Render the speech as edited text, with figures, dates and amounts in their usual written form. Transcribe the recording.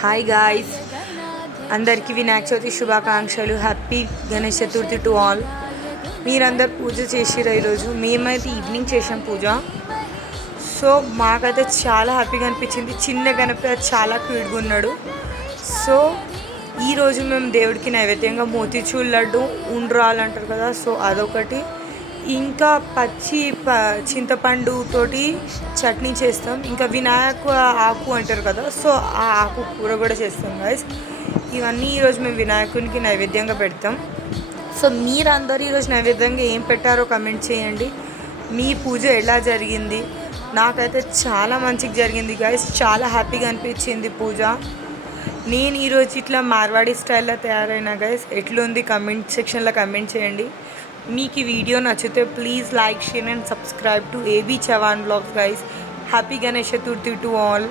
Hi guys, అందరికీ వినాయక చవితి శుభాకాంక్షలు. Happy Ganesh Chaturthi to all. మీరందరు పూజ చేసిరా? ఈరోజు మేమైతే ఈవినింగ్ చేసాం పూజ. సో మాకైతే చాలా హ్యాపీగా అనిపించింది. చిన్న గణపతి చాలా క్యూట్గా ఉన్నాడు. సో ఈరోజు మేము దేవుడికి నైవేద్యంగా మోతీచూర్ లడ్డు, ఉండ్రాలు అంటారు కదా, సో అదొకటి, ఇంకా పచ్చి చింతపండు తోటి చట్నీ చేస్తాం. ఇంకా వినాయక ఆకు అంటారు కదా, సో ఆ ఆకు కూర కూడా చేస్తాం గైస్. ఇవన్నీ ఈరోజు మేము వినాయకునికి నైవేద్యంగా పెడతాం. సో మీరందరూ ఈరోజు నైవేద్యంగా ఏం పెట్టారో కమెంట్ చేయండి. మీ పూజ ఎలా జరిగింది? నాకైతే చాలా మంచిగా జరిగింది గైస్. చాలా హ్యాపీగా అనిపించింది పూజ. నేను ఈరోజు ఇట్లా మార్వాడి స్టైల్లో తయారైన గైస్. ఎట్లుంది కమెంట్ సెక్షన్లో కమెంట్ చేయండి. మీకు ఈ వీడియో నచ్చితే please like, share and subscribe to AB Chavan blogs guys. Happy Ganesh Chaturthi to all.